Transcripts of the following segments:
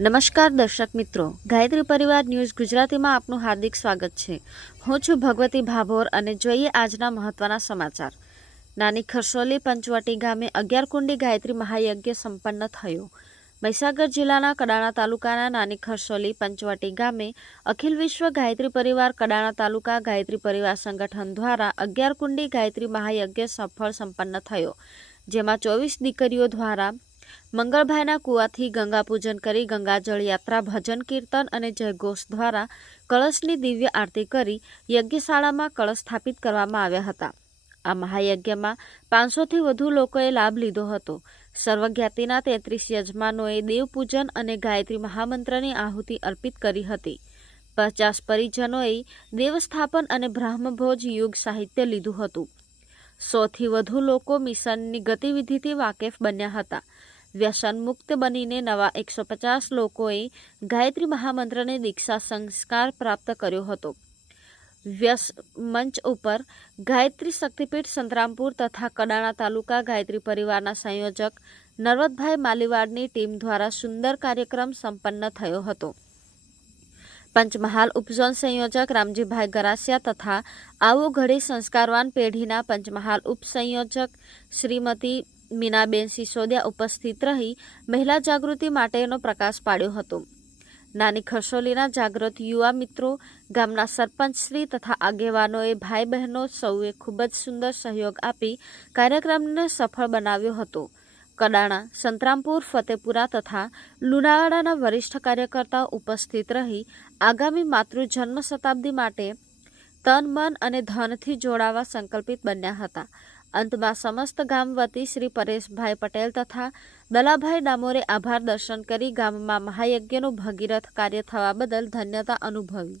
નમસ્કાર દર્શક મિત્રો. ગાયત્રી પરિવાર ન્યૂઝ ગુજરાતીમાં આપનું હાર્દિક સ્વાગત છે. હું છું ભગવતી ભાભોર અને જોઈએ આજના મહત્વના સમાચાર. નાની ખરસોલી પંચવટી ગામે અગિયાર કુંડી ગાયત્રી મહાયજ્ઞ સંપન્ન થયો. મહીસાગર જિલ્લાના કડાણા તાલુકાના નાની ખરસોલી પંચવટી ગામે અખિલ વિશ્વ ગાયત્રી પરિવાર કડાણા તાલુકા ગાયત્રી પરિવાર સંગઠન દ્વારા અગિયાર કુંડી ગાયત્રી મહાયજ્ઞ સફળ સંપન્ન થયો. જેમાં ચોવીસ દીકરીઓ દ્વારા મંગળભાઈના કુવાથી ગંગા પૂજન કરી ગંગાજળ યાત્રા, ભજન કીર્તન અને જયઘોષ દ્વારા કળશની દિવ્ય આરતી કરી યજ્ઞશાળામાં કળશ સ્થાપિત કરવામાં આવ્યા હતા. આ મહાયજ્ઞમાં પાંચસોથી વધુ લોકોએ લાભ લીધો હતો. સર્વજ્ઞાતિના તેત્રીસ યજમાનોએ દેવપૂજન અને ગાયત્રી મહામંત્રની આહુતિ અર્પિત કરી હતી. પચાસ પરિજનોએ દેવસ્થાપન અને બ્રહ્મભોજ યુગ સાહિત્ય લીધું હતું. સોથી વધુ લોકો મિશનની ગતિવિધિથી વાકેફ બન્યા હતા. વ્યસન મુક્ત બનીને નવા એકસો પચાસ લોકોએ ગાયત્રી મહામંત્રને દીક્ષા સંસ્કાર પ્રાપ્ત કર્યો હતો. વ્યસ મંચ ઉપર ગાયત્રી શક્તિપીઠ સંતરામપુર તથા કડાણા તાલુકા ગાયત્રી પરિવારના સંયોજક નર્વદભાઈ માલીવાડની ટીમ દ્વારા સુંદર કાર્યક્રમ સંપન્ન થયો હતો. પંચમહાલ ઉપઝોન સંયોજક રામજીભાઈ ગરાસિયા તથા આવો ઘડી સંસ્કારવાન પેઢીના પંચમહાલ ઉપસંયોજક શ્રીમતી મીનાબેન સિસોદિયા ઉપસ્થિત રહી મહિલા જાગૃતિ માટેનો પ્રકાશ પાડ્યો હતો. નાની ખરસોલીના જાગૃત યુવા મિત્રો, ગામના સરપંચશ્રી તથા આગેવાનોએ ભાઈ બહેનો સૌએ ખૂબ જ સુંદર સહયોગ આપી કાર્યક્રમને સફળ બનાવ્યો હતો. કડાણા, સંતરામપુર, ફતેપુરા તથા લુણાવાડાના વરિષ્ઠ કાર્યકર્તાઓ ઉપસ્થિત રહી આગામી માતૃ જન્મ શતાબ્દી માટે તન, મન અને ધનથી જોડાવા સંકલ્પિત બન્યા હતા. अंत में समस्त गाम वती श्री परेश भाई पटेल तथा दलाभा डामोरे आभार दर्शन कर गाम में महायज्ञ न भगीरथ कार्य थवा बदल धन्यता अनुभवी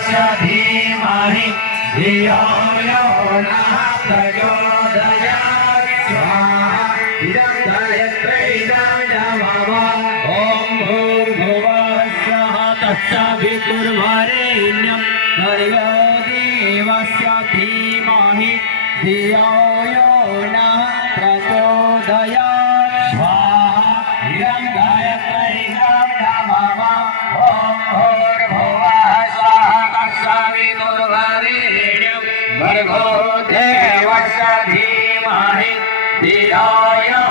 देवस्य धीमहि धियो यो नः प्रचोदयात् स्वाहा इदं गायत्रै नमः ॐ भूर्भुवः स्वः तत्सवितुर्वरेण्यं भर्गो देवस्य धीमहि धियो Jaya.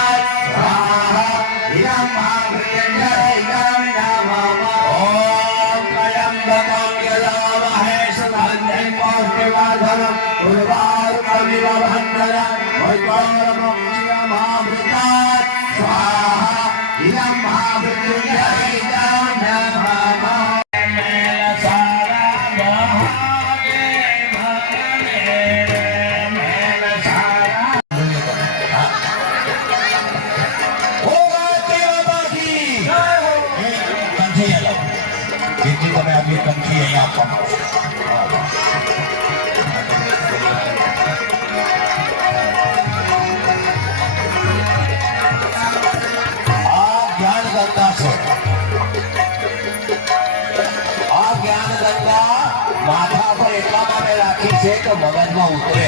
జనార్దనం ఉర్వారుకమివ భండన వైకోరమం మహాభృతాత్ స్వాహ ఇదం మహాభృతుం జై છે તો મગજમાં ઉતરે.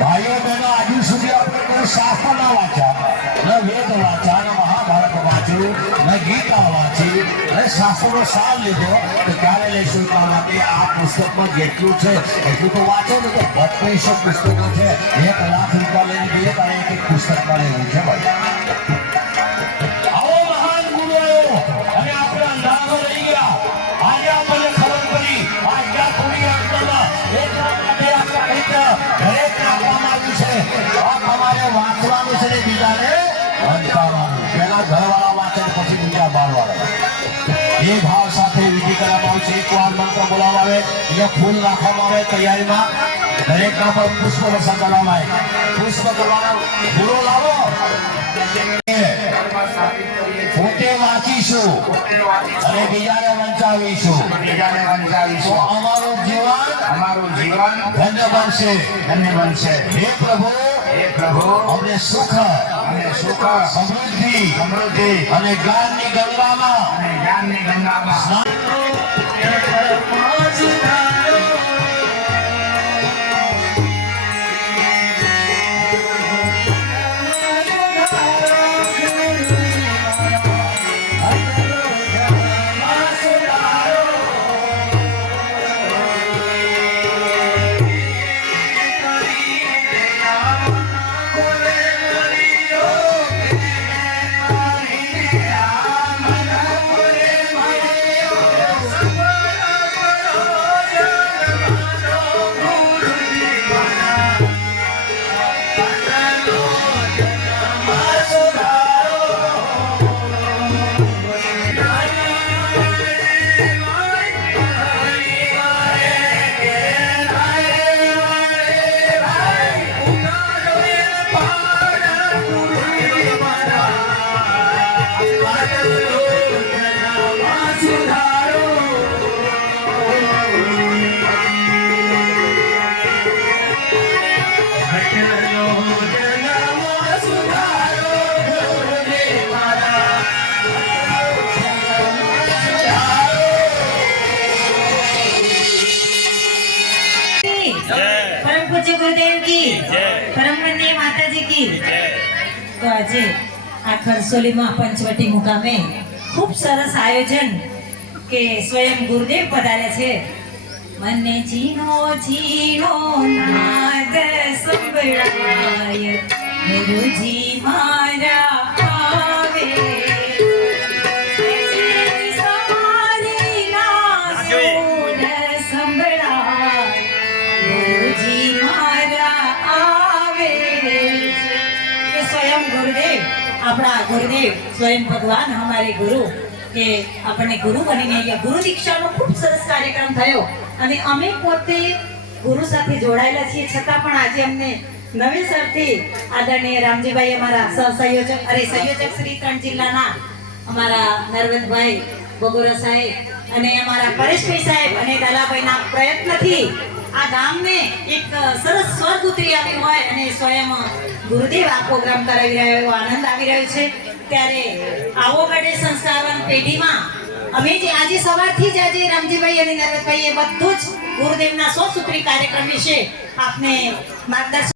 ભાઈઓ બહેનો હજુ સુધી આપણે કોઈ શાસ્ત્ર ના વાંચ્યા. ન વેદ વાંચ્યા, ન મહાભારત વાંચ્યું, ન ગીતા વાંચી. ન શાસ્ત્રનો સાર લીધો તો ક્યારે લઈશું? એટલા માટે આ પુસ્તકમાં જેટલું છે, એટલું તો વાંચો ને તો બત્રીસો પુસ્તકો છે. એક લાખ રૂપિયા લઈને બે તારે એક પુસ્તક લેવું છે ભાઈ. વાંચવાનું બીજાને વંચાવવાનું પહેલા ઘરવાળા વાંચે પછી બીજા બારવાળા એ ભાવ સાથે વિધિ કરવામાં આવશે. એક વાર મંત્ર બોલાવવામાં આવે. અહીંયા ફૂલ રાખવામાં આવે તૈયારીમાં. દરેકના પર પુષ્પ વર્ષા કરવામાં આવે. પુષ્પ કરવાના ફૂલો લાવો. પોતે વાંચીશું. અને બીજાને વંચાવીશું. બીજાને વંચાવીશું. અમારું જીવન અમારું જીવન ધન્ય બનશે. ધન્ય બનશે. હે પ્રભુ. પ્રભુ. અમને સુખ અને સુખ સમૃદ્ધિ સમૃદ્ધિ. અને જ્ઞાનની ગંગામાં. અને જ્ઞાનની ગંગામાં. સ્નાન તો આજે આ ખરસોલીમાં પંચવટી મુકામે ખૂબ સરસ આયોજન કે સ્વયં ગુરુદેવ પધાર્યા છે. મને જીનો જીનો નાદ સંભળાય, ગુરુજી મારા આપણા ગુરુદેવ સ્વયં ભગવાન અમારે ગુરુ કે આપણને ગુરુ બનીને અહીંયા ગુરુ દીક્ષાનો ખૂબ સરસ કાર્યક્રમ થયો. અને અમે પોતે ગુરુ સાથે જોડાયેલા છીએ. છતાં પણ આજે અમને નવેસરથી આદરણીય રામજીભાઈ અમારા સહસંયોજક અરે સંયોજક શ્રી ત્રણ જિલ્લાના અમારા નરવંતભાઈ બગોરા સાહેબ અને અમારા પરેશભાઈ સાહેબ અને દાલાભાઈના પ્રયત્નથી આ ગામને એક સરસ સ્વર્ગ ઉતરી આવ્યું હોય અને સ્વયં ગુરુદેવ આ પ્રોગ્રામ કરાવી રહ્યો એવો આનંદ આવી રહ્યો છે. ત્યારે આવો ગઢે સંસ્કારવાન પેઢીમાં અમે જે આજે સવારથી જ આજે રામજીભાઈ અને એ બધું જ ગુરુદેવના સો સૂત્રી કાર્યક્રમ વિશે આપને માર્ગદર્શન